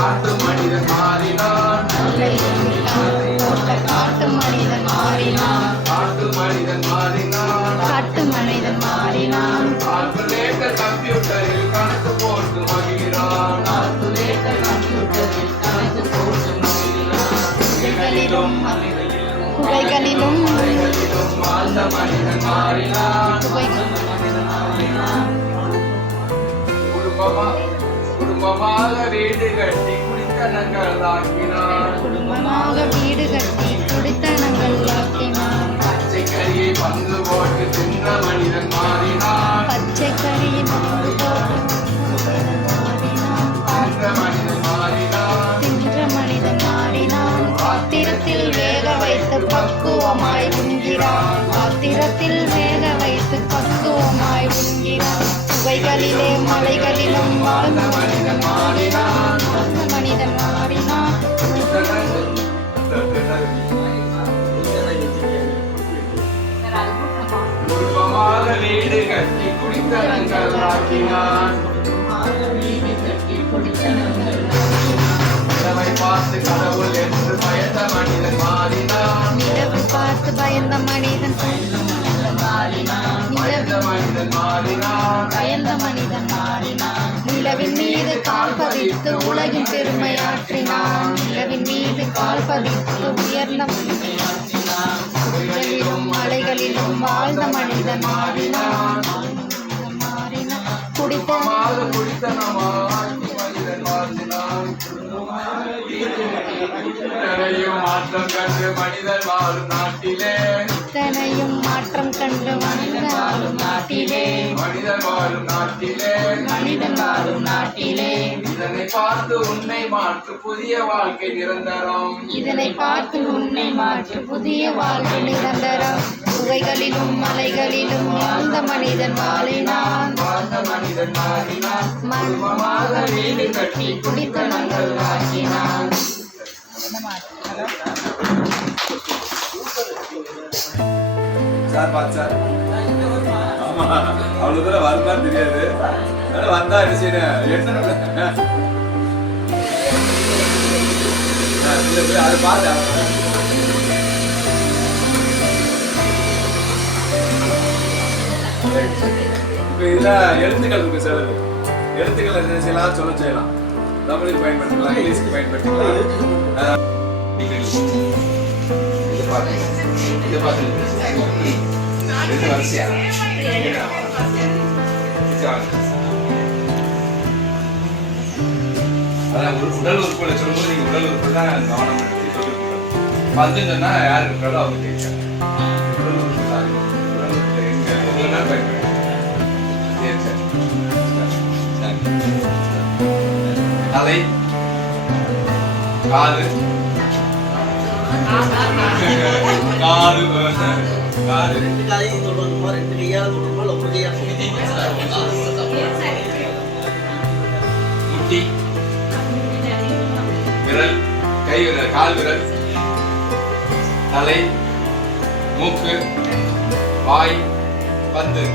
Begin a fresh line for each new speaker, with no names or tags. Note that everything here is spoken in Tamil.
காட்டு மனிதன் மாறினான்.
கணக்கு போட்ட காட்டு மனிதன் மாறினான்.
காட்டு மனிதன் மாறினான்.
காட்டு மனிதன் மாறினான்.
கால்குலேட்டர் கம்ப்யூட்டரில் கணக்கு போட்டு மகிழ்கிறான்.
குகைகளிலும் குகைகளிலும்
குகைகளிலும் வாழ்ந்த மனிதன் மாறினான். குடும்பமா? குடும்பமாக வீடு கட்டி குடித்தனங்கள் ஆக்கினான்
குடும்பமாக வீடு கட்டி குடித்தனங்கள் ஆக்கினான்
பச்சை கறியை பங்கு போட்டு தின்ற மனிதன் மாறினான் வீடு கட்டி குடித்தனங்கள் ஆக்கினான் பார்த்து கடவுள் என்று பயந்த மனிதன் மாறினான்
இரவு பார்த்து பயந்த மனிதன்
பயந்த மனிதன் மாறினான்
பயந்த மனிதன் மாறினான் நிலவின் மீது கால் பதித்து உலகின் பெருமையாற்றினான். நிலவின் மீது கால் பதித்து குடித்த
குடும்பமாக குடித்தனமாகி மனிதன் வாழ்ந்தினான் நிறையும் மாற்றம் கண்டு மனிதன் வாழும் நாட்டிலே.
இத்தனையும் மாற்றம் கண்டு மனிதன் வாழும் நாட்டிலே.
மனிதன் வாழும் நாட்டிலே.
மனிதன் வாழும் நாட்டிலே.
இதனை பார்த்து உன்னை மாற்று புதிய வாழ்க்கை நிரந்தரம்.
இதனை பார்த்து உன்னை மாற்று புதிய வாழ்வு நிரந்தரம். குகைகளிலும் மலைகளிலும் வாழ்ந்த மனிதன் வாழினான்
மாறினான்.
மர்மமாக வீடு கட்டி குடித்தனங்கள் ஆக்கினான்
சார் பார்த்து சார். அவ்வளவு தூரம் தெரியாது. வந்தா என்ன செய்யணும்? என்ன பார்த்து இப்போ இதுல எழுத்துக்கள் இருக்கு எழுத்துக்கள் என்ன செய்யலாம்? சொல்ல செய்யலாம் தமிழுக்கு பயன்படுத்திக்கலாம் இங்கிலீஷ்க்கு பயன்படுத்திக்கலாம்
இது பாருங்க இது பாருங்க ரெண்டு வரிசையா அதான் உடல் உறுப்புகளை சொல்லும்போது உடல் உறுப்பு தான் கவனம் எடுத்து சொல்லிருக்கீங்க வந்து யார் இருக்காரோ அவங்க தலை காது. காது காது.
ரெண்டு காலையும் தொடங்குமா ரெண்டு கையால் இல்லை ஒரு கையால்
முட்டி. விரல் கை விரல் கால் விரல். தலை மூக்கு வாய் பந்து.